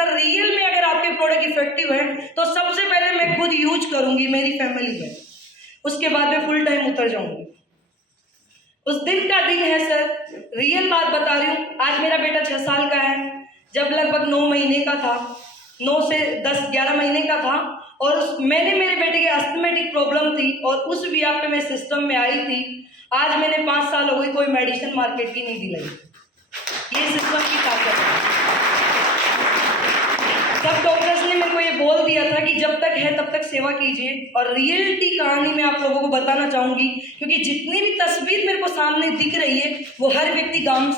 Sir real में अगर आपके प्रोडक्ट इफेक्टिव है तो सबसे पहले मैं खुद यूज करूंगी, मेरी फैमिली में, उसके बाद में फुल टाइम उतर जाऊंगी। उस दिन का दिन है सर, रियल बात बता रही हूँ। आज मेरा बेटा 6 साल का है, जब लगभग 9 महीने का था, 9 से 10-11 महीने का था, और मैंने मेरे बेटे के अस्थमेटिक प्रॉब्लम थी और उस व्याप पे मैं सिस्टम में आई थी। आज मैंने 5 साल हो गई, कोई मेडिसिन मार्केट की नहीं दिलाई। ये सिस्टम की ताकत है। सब डॉक्टर्स ने मेरे को ये बोल दिया था कि जब तक है तब तक सेवा कीजिए, और रियलिटी कहानी मैं आप लोगों को बताना चाहूंगी, क्योंकि जितनी भी तस्वीर मेरे को सामने दिख रही है वो हर व्यक्ति गाँव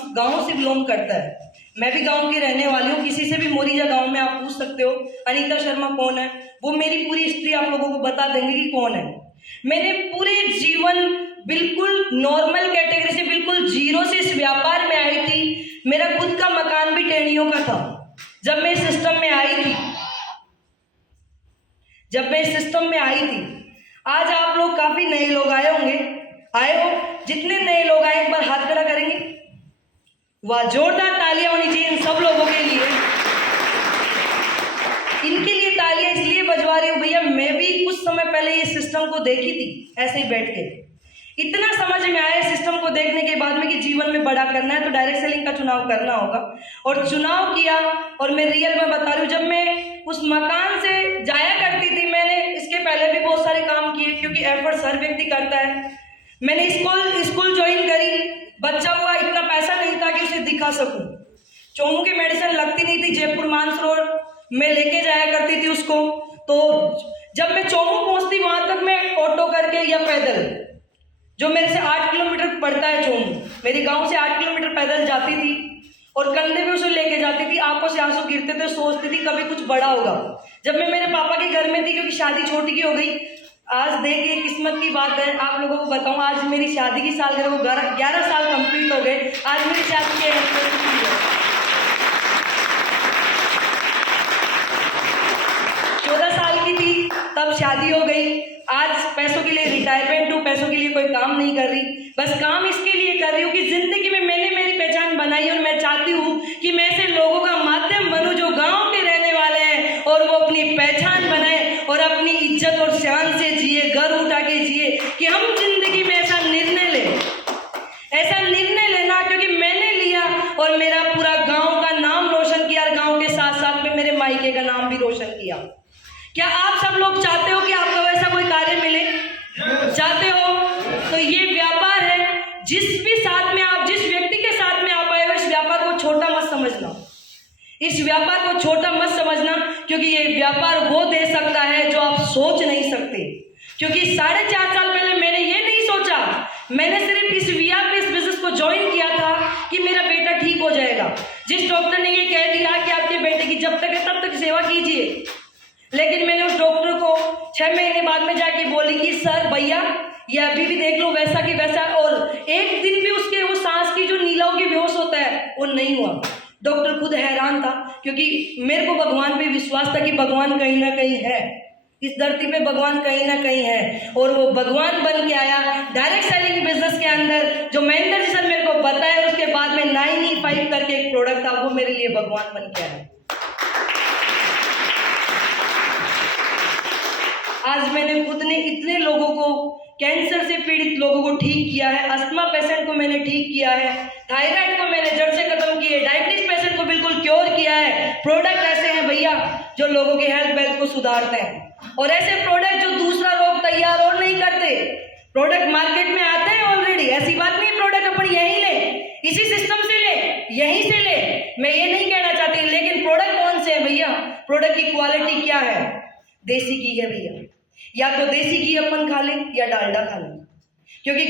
से बिलोंग करता है। मैं भी गांव की रहने वाली हूँ, किसी से भी मोरिजा गांव में आप पूछ सकते हो अनीता शर्मा कौन है, वो मेरी पूरी हिस्ट्री आप लोगों को बता देंगे कि कौन है। मैंने पूरे जीवन बिल्कुल नॉर्मल कैटेगरी से, बिल्कुल जीरो से इस व्यापार में आई थी। मेरा खुद का मकान भी टेहनियों का था जब मैं इस सिस्टम में आई थी। आज आप लोग काफी नए लोग आए हो। जितने नए लोग आए एक बार हाथ खड़ा करेंगे? वाह, जोरदार तालियां होनी चाहिए इन सब लोगों के लिए। इनके लिए तालियां इसलिए बजवा रही हूँ भैया, मैं भी कुछ समय पहले ये सिस्टम को देखी थी, ऐसे ही बैठ के। इतना समझ में आया सिस्टम को देखने के बाद में कि जीवन में बड़ा करना है तो डायरेक्ट सेलिंग का चुनाव करना होगा, और चुनाव किया। और मैं रियल में बता रही हूँ, जब मैं उस मकान से जाया करती थी, मैंने इसके पहले भी बहुत सारे काम किए, क्योंकि एफर्ट्स हर व्यक्ति करता है। मैंने स्कूल ज्वाइन करी, बच्चा हुआ, इतना पैसा नहीं था कि उसे दिखा सकूं। चोमू की मेडिसिन लगती नहीं थी, जयपुर मानसरोवर में लेके जाया करती थी उसको। तो जब मैं चोमू पहुंचती वहां तक मैं ऑटो करके या पैदल, जो मेरे से 8 किलोमीटर पड़ता है चोमू, मेरे गांव से 8 किलोमीटर पैदल जाती थी, और कंधे पे उसे लेके जाती थी। आंखों से आंसू गिरते थे, सोचती थी कभी कुछ बड़ा होगा। जब मैं मेरे पापा के घर में थी, क्योंकि शादी छोटी की हो गई, आज देखिए किस्मत की बात है, आप लोगों को बताऊं, आज मेरी शादी की सालगिरह को 11 साल कंप्लीट हो गए। आज मेरी शादी के 14 साल की थी तब शादी हो गई। आज पैसों के लिए रिटायरमेंट हूँ, पैसों के लिए कोई काम नहीं कर रही, बस काम इसके लिए कर रही हूँ कि जिंदगी में मैंने मेरी पहचान बनाई, और मैं चाहती हूँ कि मैं ऐसे लोगों का माध्यम बनूं जो गाँव के रहने वाले हैं, और वो अपनी पहचान बनाए और अपनी इज्जत और शान से जिए, घर उठा के जिए, कि हम जिंदगी में ऐसा निर्णय लेना, क्योंकि मैंने लिया और मेरा पूरा गांव का नाम रोशन किया, और गांव के साथ साथ में मेरे मायके का नाम भी रोशन किया। क्या आप सब लोग चाहते हो कि आपको वैसा कोई कार्य मिले? चाहते हो? तो ये व्यापार है, जिस व्यक्ति के साथ में आप आए हो, इस व्यापार को छोटा मत समझना, क्योंकि ये व्यापार वो दे सकता है जो आप सोच नहीं सकते। क्योंकि 4.5 साल पहले मैंने ये नहीं सोचा, मैंने सिर्फ इस बिजनेस को ज्वाइन किया था कि मेरा बेटा ठीक हो जाएगा। जिस डॉक्टर ने ये कह दिया कि आपके बेटे की जब तक है तब तक सेवा कीजिए, लेकिन मैंने उस डॉक्टर को 6 महीने बाद में जाके बोली कि सर भैया ये अभी भी देख लो वैसा की वैसा, और एक दिन भी उसके वो सांस की जो नीलाओं की बेहोश होता है वो नहीं हुआ। डॉक्टर खुद हैरान था, क्योंकि मेरे को भगवान पे विश्वास था कि भगवान कहीं ना कहीं है, इस धरती पे भगवान कहीं ना कहीं है, और वो भगवान बन के आया डायरेक्ट सेलिंग बिजनेस के अंदर। जो महेंद्र जी सर मेरे को बताया, उसके बाद में 9E5 करके एक प्रोडक्ट था, वो मेरे लिए भगवान बन के आया। आज मैंने खुद ने इतने लोगों को, कैंसर से पीड़ित लोगों को ठीक किया है, अस्थमा पेशेंट को मैंने ठीक किया है, थायराइड को मैंने जड़ से खत्म किया है, डायबिटीज पेशेंट को बिल्कुल क्योर किया है। प्रोडक्ट ऐसे हैं भैया जो लोगों के हेल्थ को सुधारते हैं, और ऐसे प्रोडक्ट जो दूसरा लोग तैयार और नहीं करते। प्रोडक्ट मार्केट में आते हैं ऑलरेडी, ऐसी बात नहीं प्रोडक्ट अपन यहीं ले, इसी सिस्टम से ले, यहीं से ले, मैं ये नहीं कहना चाहती, लेकिन प्रोडक्ट कौन से है भैया? प्रोडक्ट की क्वालिटी क्या है? देसी घी है भैया, या तो देसी घी अपन खा लें या डालडा खा लें, क्योंकि